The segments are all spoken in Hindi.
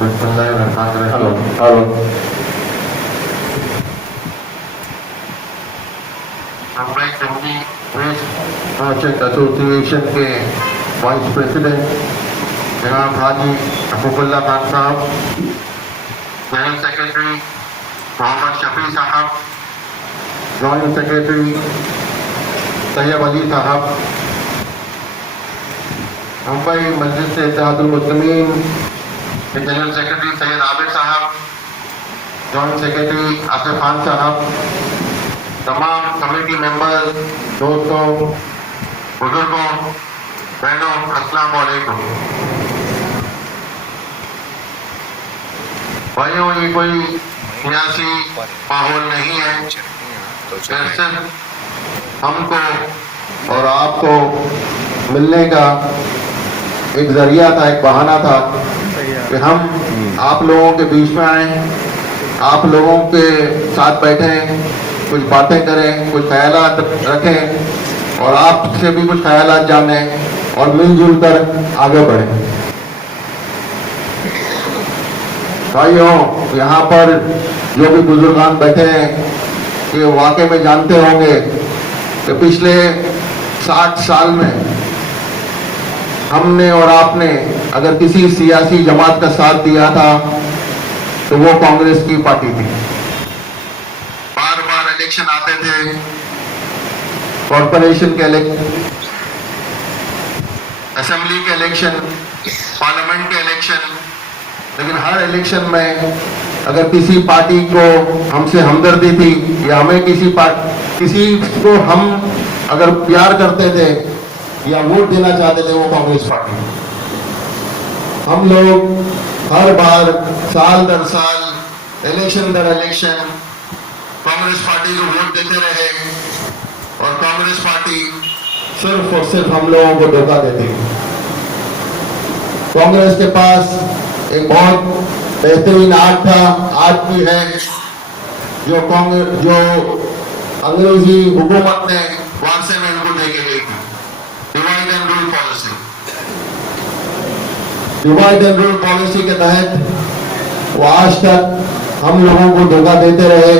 Hello, hello. Mumbai community press merchant association के वाइस प्रेसिडेंट जनाब हाजी हबीबुल्लाह खान साहब, जनरल सेक्रेटरी मोहम्मद शफी साहब, जॉइंट सेक्रेटरी तैयब अली साहब, मुंबई मस्जिद से इत्तेहादुल मुस्लिमीन के जनरल सेक्रेटरी सैयद आबिद साहब, जॉइंट सेक्रेटरी आसिफ खान साहब, तमाम कमेटी मेंबर्स, दोस्तों, बुजुर्गों, बहनों, अस्सलाम वालेकुम। भाइयों, ये कोई सियासी माहौल नहीं है, सिर्फ हमको और आपको मिलने का एक जरिया था, एक बहाना था कि हम आप लोगों के बीच में आए, आप लोगों के साथ बैठें, कुछ बातें करें, कुछ ख्यालात रखें और आपसे भी कुछ ख्यालात जानें और मिलजुल कर आगे बढ़ें। भाइयों, यहाँ पर जो भी बुजुर्गान बैठे हैं ये वाकई में जानते होंगे कि पिछले 60 साल में हमने और आपने अगर किसी सियासी जमात का साथ दिया था तो वो कांग्रेस की पार्टी थी। बार बार इलेक्शन आते थे, कॉरपोरेशन के इलेक्शन, असेंबली के इलेक्शन, पार्लियामेंट के इलेक्शन, लेकिन हर इलेक्शन में अगर किसी पार्टी को हमसे हमदर्दी थी या हमें किसी को हम अगर प्यार करते थे या वोट देना चाहते थे, वो कांग्रेस पार्टी। हम लोग हर बार साल दर साल, इलेक्शन दर इलेक्शन कांग्रेस पार्टी को वोट देते रहे और कांग्रेस पार्टी सिर्फ और सिर्फ हम लोगों को धोखा देती। कांग्रेस के पास एक बहुत बेहतरीन आर्ट था, आज भी है, जो अंग्रेजी हुकूमत ने वारसे में इनको दे के गई थी, divide and rule policy. Divide and rule policy के तहत वो आज तक हम लोगों को धोखा देते रहे,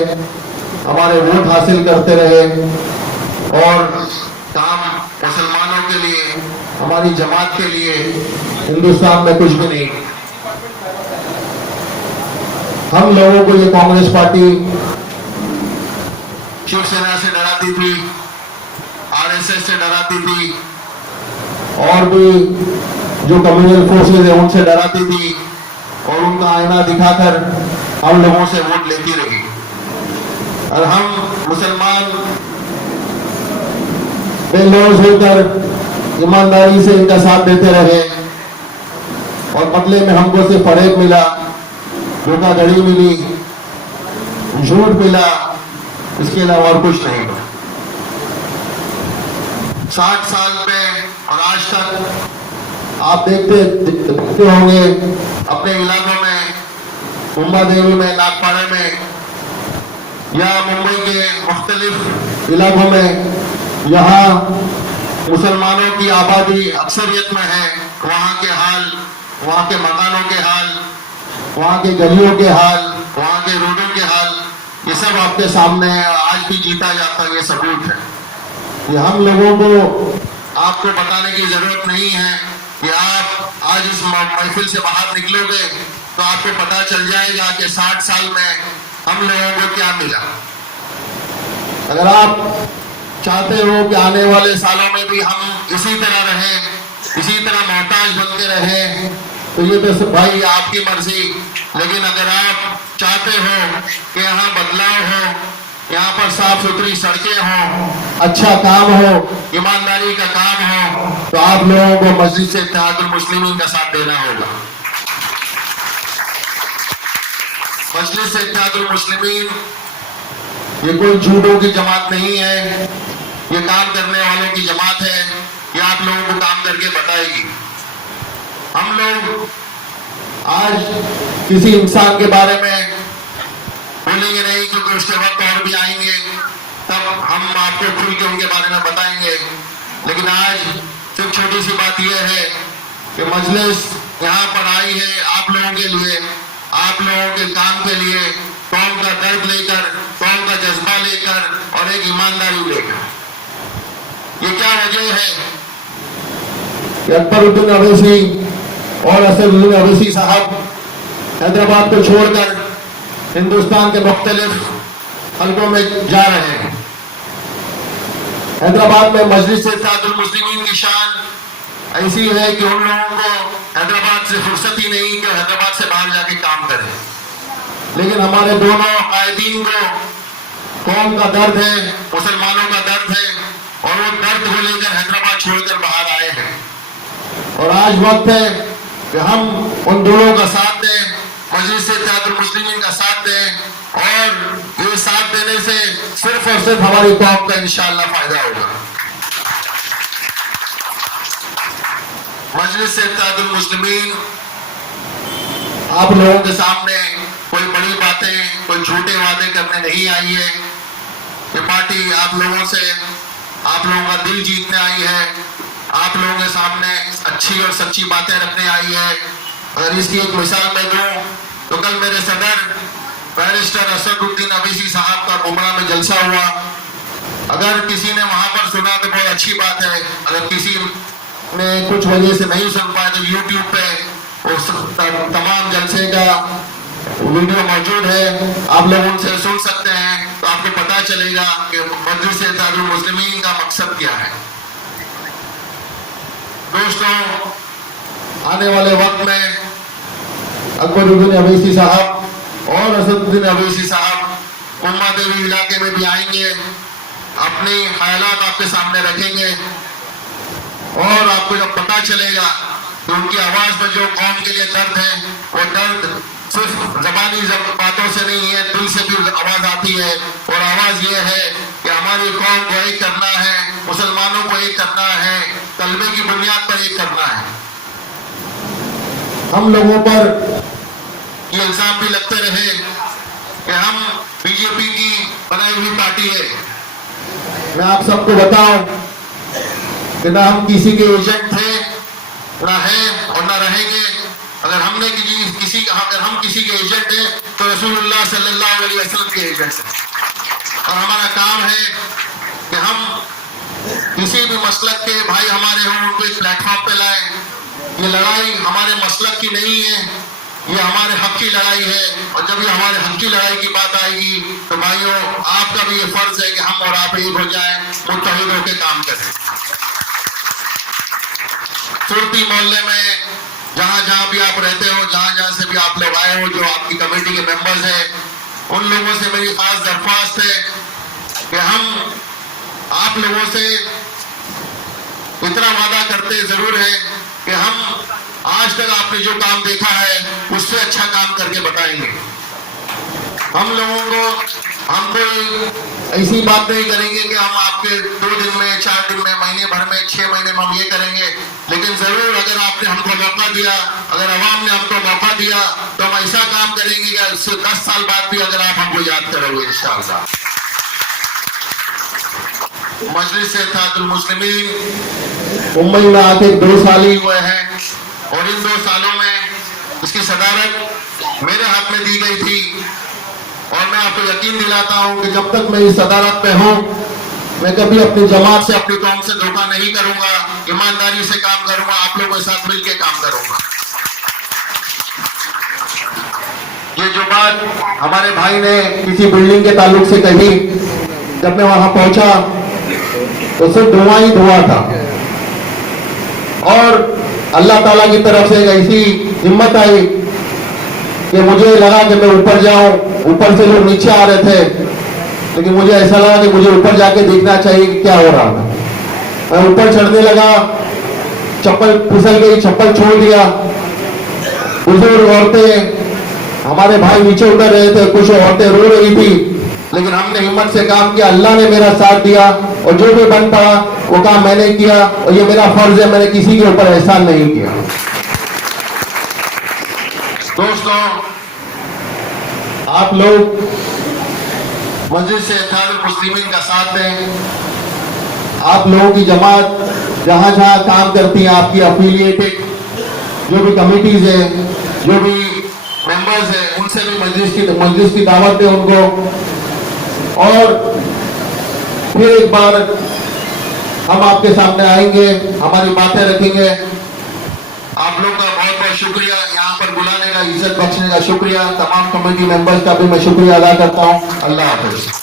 हमारे वोट हासिल करते रहे और काम मुसलमानों के लिए, हमारी जमात के लिए हिंदुस्तान में कुछ भी नहीं। हम लोगों को ये कांग्रेस पार्टी शिवसेना से डराती थी, आरएसएस से डराती थी और भी जो कम्युनल फोर्सेज है उनसे डराती थी और उनका आईना दिखाकर हम लोगों से वोट लेती रही। और हम मुसलमान बेलौज होकर ईमानदारी से इनका साथ देते रहे और बदले में हमको सिर्फ फरेब मिला, धोखाधड़ी मिली, झूठ मिला, इसके अलावा और कुछ नहीं। 60 साल पे और आज तक आप देखते होंगे अपने इलाकों में, मुंबा देवी में, नागपाड़ा में या मुंबई के मुख्तलिफ इलाकों में, यहाँ मुसलमानों की आबादी अक्सरियत में है, वहाँ के हाल, वहाँ के मकानों के हाल, वहाँ के गलियों के हाल, वहाँ के रोडों के हाल, ये सब आपके सामने है। आज भी जीता जाता ये सबूत है। ये हम लोगों को आपको बताने की जरूरत नहीं है कि आप आज इस महफिल से बाहर निकलोगे तो आपको पता चल जाएगा कि 60 साल में हम लोगों को क्या मिला। अगर आप चाहते हो कि आने वाले सालों में भी हम इसी तरह रहें, इसी तरह मोहताज बनते रहें, तो ये तो भाई आपकी मर्जी। लेकिन अगर आप चाहते हो कि यहाँ बदलाव हो, यहाँ पर साफ सुथरी सड़कें हों, अच्छा काम हो, ईमानदारी का काम हो, तो आप लोगों को मस्जिद से इत्तेहादुल मुस्लिमीन का साथ देना होगा। मस्जिद से इत्तेहादुल मुस्लिमीन ये कोई झूठों की जमात नहीं है, ये काम करने वालों की जमात है। ये आप लोगों को काम करके बताएगी। हम लोग आज किसी इंसान के बारे में बोलेंगे नहीं, क्योंकि उसके वक्त और भी आएंगे तब हम आपको खुल के उनके बारे में बताएंगे। लेकिन आज सिर्फ छोटी सी बात यह है कि मजलिस यहाँ पर आई है आप लोगों के लिए, आप लोगों के काम के लिए, कौम का दर्द लेकर, कौम का जज्बा लेकर और एक ईमानदारी लेकर। ये क्या वजह है कि अकबरुद्दीन अवैसी और असदुद्दीन अवैसी साहब हैदराबाद को छोड़कर हिंदुस्तान के मुख्तलिफ हलकों में जा रहे हैं। हैदराबाद में मजलिस इत्तेहादुल मुस्लिमीन की शान ऐसी है कि उन लोगों को हैदराबाद से फुर्सत ही नहीं कि हैदराबाद से बाहर जाके काम करें। लेकिन हमारे दोनों कायदीन को कौम का दर्द है, मुसलमानों का दर्द है और वो दर्द को लेकर हैदराबाद छोड़कर बाहर आए हैं। और आज वक्त है कि हम उन दोनों का साथ दें, मजलिस इत्तेहादुल मुस्लिमीन का साथ दें और ये साथ देने से सिर्फ और सिर्फ हमारी कौम का इंशाअल्लाह फायदा होगा। मजलिस इत्तेहादुल मुस्लिमीन आप लोगों के सामने कोई बड़ी बातें, कोई झूठे वादे करने नहीं आई है। ये पार्टी आप लोगों से, आप लोगों का दिल जीतने आई है, आप लोगों के सामने अच्छी और सच्ची बातें रखने आई है। अगर इसकी एक मिसाल मैं दूं तो कल मेरे सदर बैरिस्टर असदुद्दीन अवैसी साहब का गुमरा में जलसा हुआ। अगर किसी ने वहां पर सुना तो बहुत अच्छी बात है, अगर किसी ने कुछ वजह से नहीं सुन पाए तो यूट्यूब पे उस तमाम जलसे का वीडियो मौजूद है, आप लोग उनसे सुन सकते हैं तो आपको पता चलेगा कि मजलिस इत्तेहादुल मुस्लिमीन का मकसद क्या है। दोस्तों, आने वाले वक्त में अकबरुद्दीन अवैसी साहब और असदुद्दीन अवैसी साहब उम्मा देवी इलाके में भी आएंगे, अपनी ख्यालात आपके सामने रखेंगे और आपको जब पता चलेगा कि उनकी आवाज में जो कौम के लिए दर्द है वो दर्द सिर्फ जबानी बातों से नहीं है, दिल से भी आवाज आती है। और आवाज ये है कि हमारी कौम को एक करना है, मुसलमानों को एक करना है, कलमे की बुनियाद पर एक करना है। हम लोगों पर ये इल्जाम भी लगते रहे कि हम बीजेपी की बनाई हुई पार्टी है। मैं आप सबको बताऊं कि ना हम किसी के एजेंट थे, ना है और ना रहेंगे। अगर हम किसी के एजेंट हैं तो रसूलुल्लाह सल्लल्लाहु अलैहि वसल्लम के एजेंट हैं। और हमारा काम है कि हम किसी भी मसलक के भाई हमारे हों उनको एक प्लेटफॉर्म पे लाएं। ये लड़ाई हमारे मसलक की नहीं है, ये हमारे हक की लड़ाई है। और जब ये हमारे हक की लड़ाई की बात आएगी तो भाइयों, आपका भी ये फर्ज है कि हम और आप एक हो जाएं, मुत्तहिद होकर काम करें। सुरती मोहल्ले में जहां जहां भी आप रहते हो, जहां जहां से भी आप लोग आए हो, जो आपकी कमेटी के मेंबर्स हैं, उन लोगों से मेरी खास दरख्वास्त है कि हम आप लोगों से इतना वादा करते जरूर है कि हम आज तक आपने जो काम देखा है उससे अच्छा काम करके बताएंगे। हम लोगों को, हम कोई ऐसी बात नहीं करेंगे कि हम आपके 2 दिन में, 4 दिन में, महीने भर में, 6 महीने में हम ये करेंगे। लेकिन जरूर अगर आपने हमको मौका दिया, अगर अवाम ने हमको मौका दिया तो हम ऐसा काम करेंगे कि उससे 10 साल बाद भी अगर आप हमको याद करोगे इंशाअल्लाह। मजलिस इत्तेहादुल मुस्लिमीन मुंबई में आके 2 साल ही हुए हैं और इन 2 सालों में इसकी सदारत मेरे हाथ में दी गई थी। और मैं आपको यकीन दिलाता हूं कि जब तक मैं इस सदारत पे हूं, मैं कभी अपनी जमात से, अपनी कौम से धोखा नहीं करूंगा, ईमानदारी से काम करूंगा, आप लोगों के साथ मिलकर काम करूंगा। ये जो बात हमारे भाई ने किसी बिल्डिंग के ताल्लुक से कही, जब मैं वहां पहुंचा तो सिर्फ धुआं ही धुआं था। और अल्लाह ताला की तरफ से एक ऐसी हिम्मत आई कि मुझे लगा कि मैं ऊपर जाऊं। ऊपर से लोग नीचे आ रहे थे, लेकिन मुझे ऐसा लगा कि मुझे ऊपर जाके देखना चाहिए कि क्या हो रहा था। मैं ऊपर चढ़ने लगा, चप्पल फिसल गई, चप्पल छोड़ दिया। बुजुर्ग औरतें, हमारे भाई नीचे उतर रहे थे, कुछ औरतें रो रही थी, लेकिन हमने हिम्मत से काम किया। अल्लाह ने मेरा साथ दिया और जो भी बन पड़ा वो काम मैंने किया और ये मेरा फर्ज है, मैंने किसी के ऊपर एहसान नहीं किया। दोस्तों, आप लोग मजलिस इत्तेहादुल मुस्लिमीन का साथ दें। आप लोगों की जमात जहां जहां काम करती है, आपकी अफिलिएटेड जो भी कमिटीज है, जो भी मेंबर्स है, उनसे भी मजलिस की दावत है उनको। और फिर एक बार हम आपके सामने आएंगे, हमारी बातें रखेंगे। आप लोग का बहुत बहुत शुक्रिया, यहाँ पर बुलाने का, इज्जत बख्शने का शुक्रिया। तमाम कमेटी मेंबर्स का भी मैं शुक्रिया अदा करता हूँ। अल्लाह हाफिज।